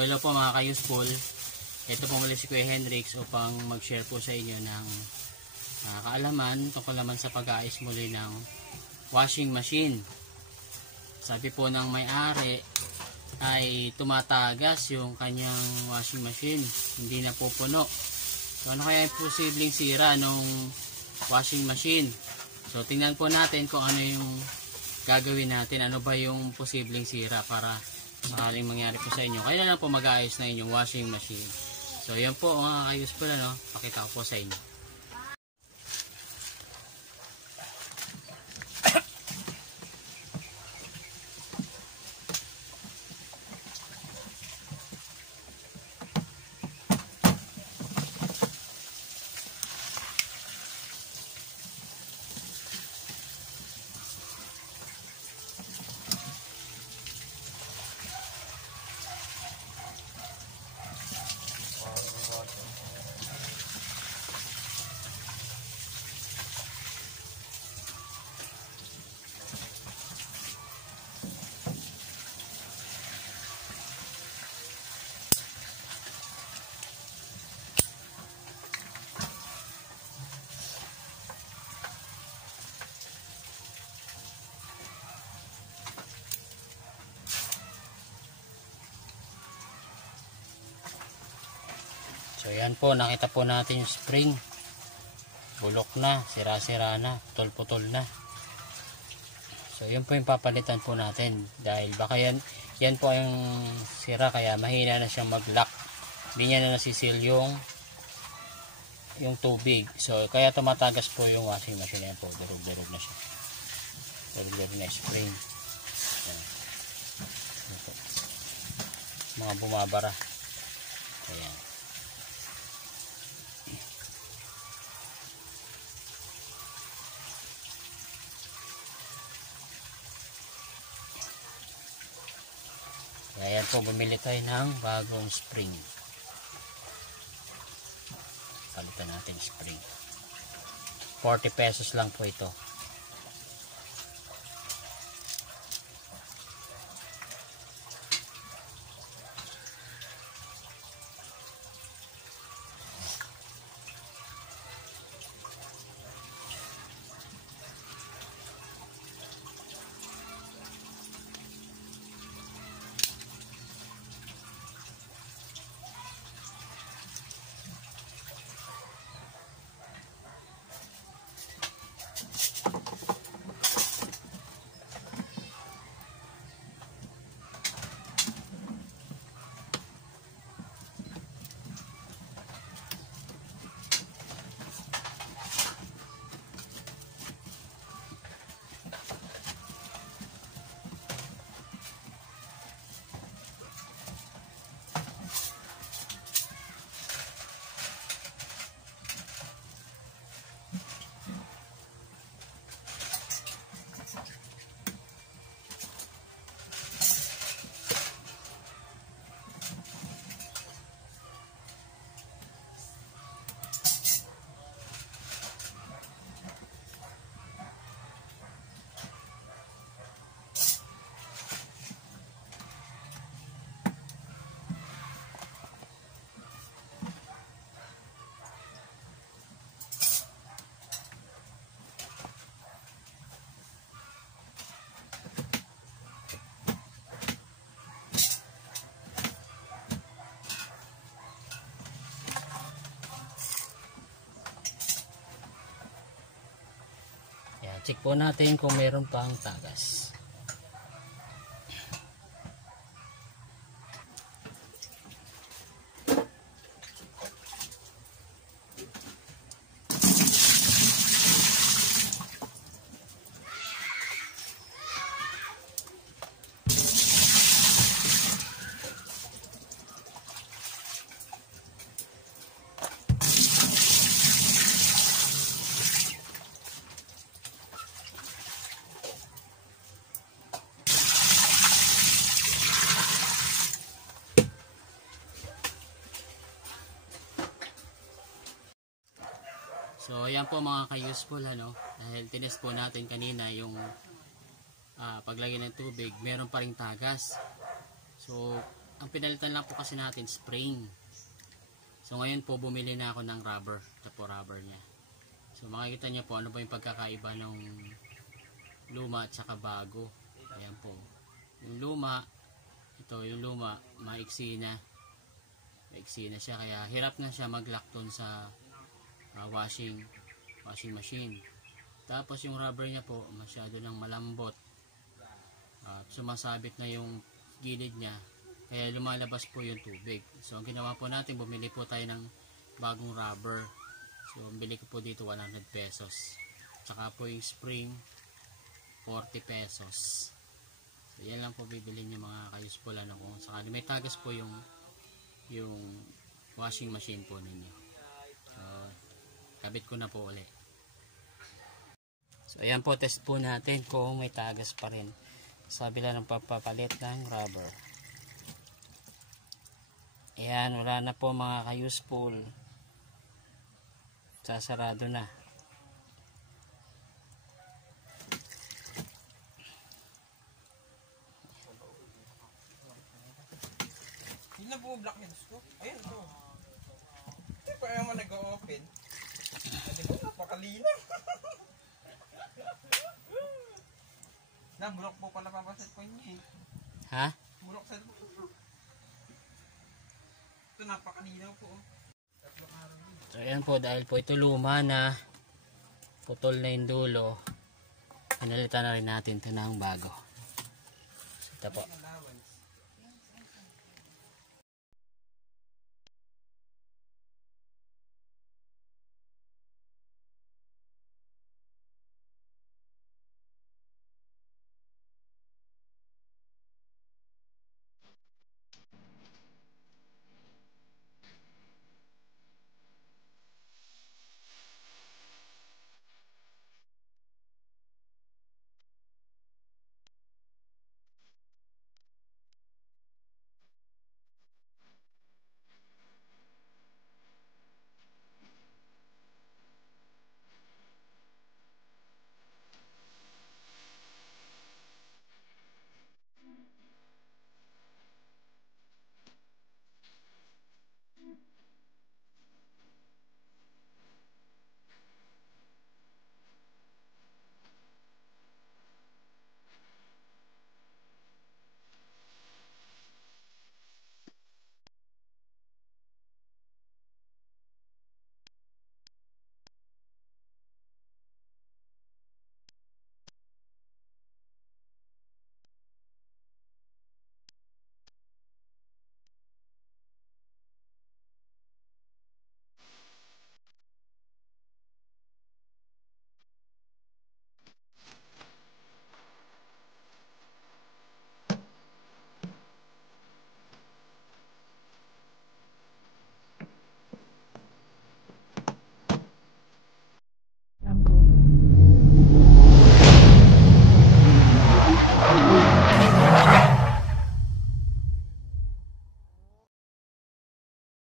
So hello po mga ka-useful. Ito po muli si Kuya Hendrix upang mag-share po sa inyo ng kaalaman tungkol naman sa pag-aayos muli ng washing machine. Sabi po ng may-ari ay tumatagas yung kanyang washing machine, hindi na po puno. So ano kaya yung posibleng sira nung washing machine? So tingnan po natin kung ano yung gagawin natin, ano ba yung posibleng sira para sakaling mangyari po sa inyo. Kaya lang po mag-aayos na inyong washing machine. So yan po mga ka-useful, pakita ko po sa inyo. So yan po, nakita po natin yung spring. Bulok na, sira-sira na, putol-putol na. So yun po yung papalitan po natin. Dahil baka yan po yung sira, kaya mahina na siyang mag-lock. Hindi niya na nasisil yung tubig. So kaya tumatagas po yung washing machine. Yan po, durog-durog na siya. Durog-durog na spring. Yan. Yan po. Mga bumabara. Ayan. Ayan po, bumili tayo ng bagong spring. Palitan natin spring. 40 pesos lang po ito. Check po natin kung meron pang tagas. So ayan po mga ka-useful, dahil tinest po natin kanina yung paglagay ng tubig, meron pa ring tagas. So ang pinalitan lang po kasi natin spring. So ngayon po bumili na ako ng rubber. Ito po rubber niya. So makikita niyo po ano ba yung pagkakaiba ng luma at saka bago. Ayan po. Yung luma, ito yung luma, maiksi na. Maiksi na siya kaya hirap na siya mag-lock doon sa washing machine. Tapos yung rubber niya po masyado nang malambot. Sumasabit na yung gilid niya. Kaya lumalabas po yung tubig. So ang ginawa po natin, bumili po tayo ng bagong rubber. So bili ko po dito 100 pesos. Tsaka po yung spring 40 pesos. So yan lang po bibilin yung mga ka-useful ano, kung sakali may tagas po yung washing machine po ninyo. So kabit ko na po ulit. So ayan po, test po natin kung may tagas pa rin sa kabila ng papapalit ng rubber. Ayan, wala na po mga ka-useful. Sasarado na. Hindi na po blackheads ko. Ayan ito. Hindi pa naman nag-open. Hindi ko napakalina. Bulok po pala papasit po niya eh. Ha? Bulok sa po. Ito napakalinaw po. So ayan po, dahil po ito luma na, putol na yung dulo, pinalitan na rin natin ito ng bago. Ito po.